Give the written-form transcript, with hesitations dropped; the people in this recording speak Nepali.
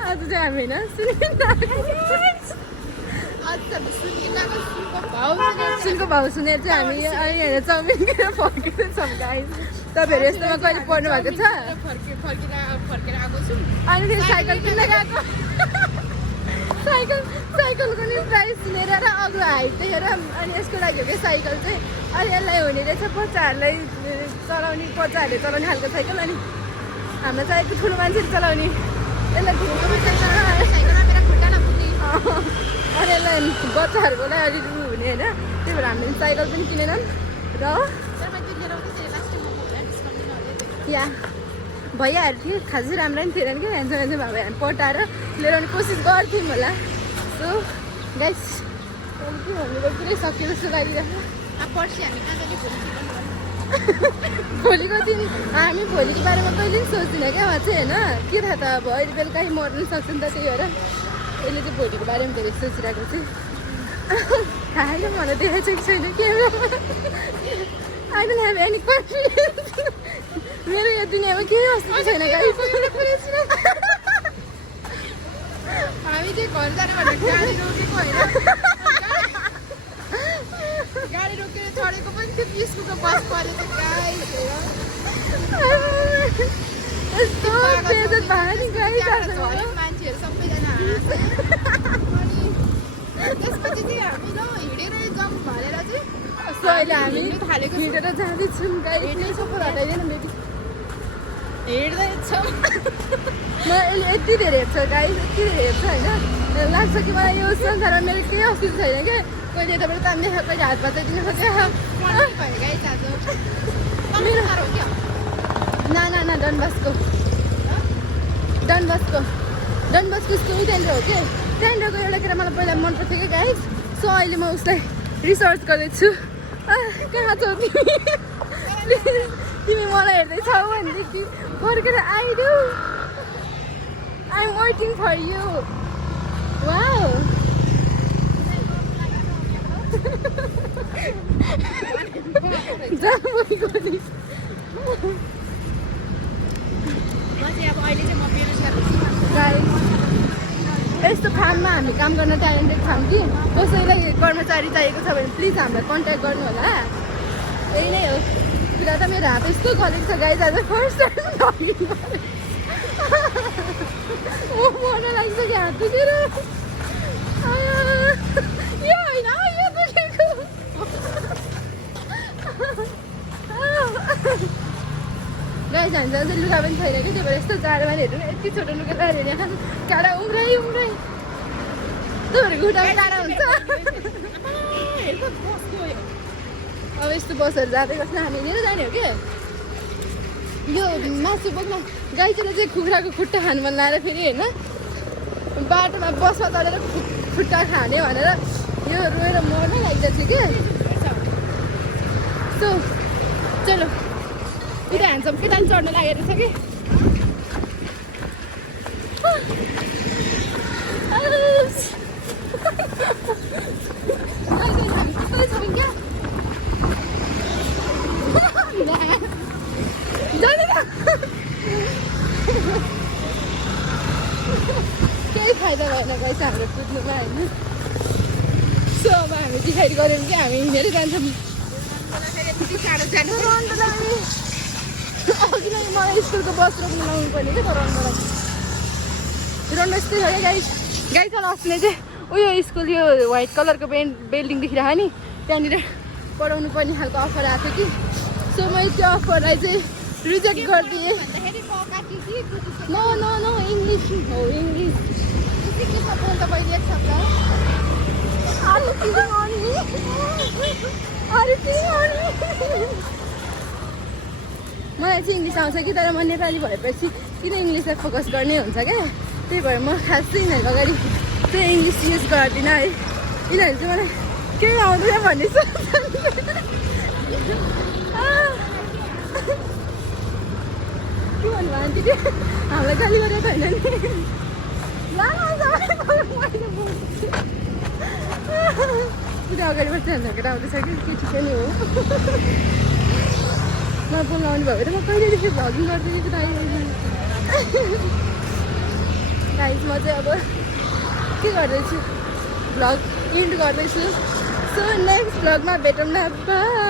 आज चाहिँ हामी होइन सुनको भाउ सुनेर चाहिँ हामी अहिले चाउमिन किनेर फर्किँदैछौँ गाइस। तपाईँहरू यस्तोमा कहिले पढ्नु भएको छ? अनि फेरि साइकल किन्न गएको साइकलको नि प्राइस सुनेर र अग्लो हाइट देखेर अनि यसको लागि हो कि साइकल चाहिँ अनि यसलाई हुने रहेछ बच्चाहरूले चलाउने खालको साइकल। अनि हाम्रो चाहिएको ठुलो मान्छेले चलाउने यसलाई अनि यसलाई बच्चाहरूको लागि अलिअलि हुने होइन। त्यही भएर हामीले साइकल पनि किनेनन् र या भइहाल्यो थियो खासै राम्रो नि थिएन क्या। हेर्छ भए हामी पटाएर लिएर आउने कोसिस गर्थ्यौँ होला। सो गाइस के भन्नुको पुरै सक्यो जस्तो लागिरहेको। भोलिको दिन हामी भोलिको बारेमा कहिले पनि सोच्दिनँ क्या उहाँ चाहिँ होइन। के थाहा त अब अहिले बेलुका मर्नु सक्छ नि त। त्यही भएर यसले चाहिँ भोलिको बारेमा धेरै सोचिरहेको चाहिँ थाहै मलाई देखाएको छैन के। I don't have any confidence. मेरो यो दुनियाँमा केही अस्तित्व छैन गाइस। हामी चाहिँ घर जानु भनेर गाडी रोकेको होइन, गाडी रोकेर चढेको पनि त्यो स्कुलको बस परेको गाइस। यस्तो बेइज्जत भयो नि गाइस। मान्छेहरू सबैजना अनि त्यसपछि चाहिँ हामी ल हिँडेर जाउँ भनेर चाहिँ अहिले हामी हिँडेर जाँदैछौँ गाइस। हिँड्दैछौँ म यसले यति धेरै हेर्छ गाइस, यति धेरै हेर्छ होइन। लाग्छ कि मलाई यो संसारमा मेरो केही अस्तित्व छैन क्या। कहिले यताबाट तान्दै छ, कहिले हात बचाइदिनु सक्छ। ना डन बस्को स्कुल त्यहाँनिर हो कि। त्यहाँनिरको एउटा केटा मलाई पहिला मन पर्थ्यो क्या गाइस। सो अहिले म उसलाई रिसर्च गर्दैछु। कहाँ छौ तिमी मलाई हेर्दैछौ भनेदेखि फर्केर आइदेऊ। I am waiting for you. Wow यस्तो फार्ममा हामी काम गर्न ट्यालेन्टेड छौँ कि कसैलाई कर्मचारी चाहिएको छ भने प्लिज हामीलाई कन्ट्याक्ट गर्नु होला। यही नै हो कुरा त। मेरो हात यस्तो गलेको छ गाइस आज फर्स्ट टाइम मर्न लागिसक्यो हात दुखेर। यो होइन यो दुखेको गाइस। हामी अझै लुगा पनि छैन कि त्यही भएर यस्तो जाडोमा हेर्नु यति छोटो लुगा लगाएर हेरेर काँडा उम्राइ तपाईँहरूको खुट्टामा काँडा हुन्छ। अब यस्तो बसहरू जाँदै गर्छ हामी लिएर जाने हो क्या। यो मासु बोक्न गाईतिर चाहिँ कुखुराको खुट्टा खानु मन लाएर फेरि होइन बाटोमा बसमा चढेर खुट्टा खाने भनेर यो रोएर मर्नै लाग्दैछ क्या। सो चलो यता ह्यान्डसम केटा पनि चढ्नु लागेको छ कि। केही फाइदा भएन गाइस हाम्रो कुद्नुमा होइन। सो अब हामी डिसाइड गऱ्यौँ कि हामी हिँडेर जान्छौँ। अघि नै मलाई स्कुलको बस रोक्नु लाउनु पर्ने क्या। तर रन्डो यस्तै हो क्या गाइस। गाइस अस्ति चाहिँ उयो स्कुल यो व्हाइट कलरको बिल्डिङ देखिरहेको नि त्यहाँनिर पढाउनु पर्ने खालको अफर आएको थियो कि। सो मैले त्यो अफरलाई चाहिँ रिजेक्ट गरिदिएँ। नो नो नो इङ्ग्लिस हो इङ्ग्लिस। मलाई चाहिँ इङ्ग्लिस आउँछ कि तर म नेपाली भएपछि किन इङ्ग्लिसलाई फोकस गर्ने हुन्छ क्या। त्यही भएर म खास चाहिँ यिनीहरूको अगाडि चाहिँ इङ्ग्लिस युज गर्दिनँ है। यिनीहरू चाहिँ मलाई केही आउँदैन भन्ने सोच्छ। के भन्नु आन्टी हामीलाई गाली गरेको होइन नि। पनि अगाडिबाट झन्झकेर आउँदैछ कि केटी पनि हो म बोल्न आउनु भयो भने म कहिलेदेखि भ्लगिङ गर्दै थिएँ गाइस म चाहिँ अब के गर्दैछु भ्लग इन्ड गर्दैछु सो नेक्स्ट भ्लगमा भेटौँ न बाई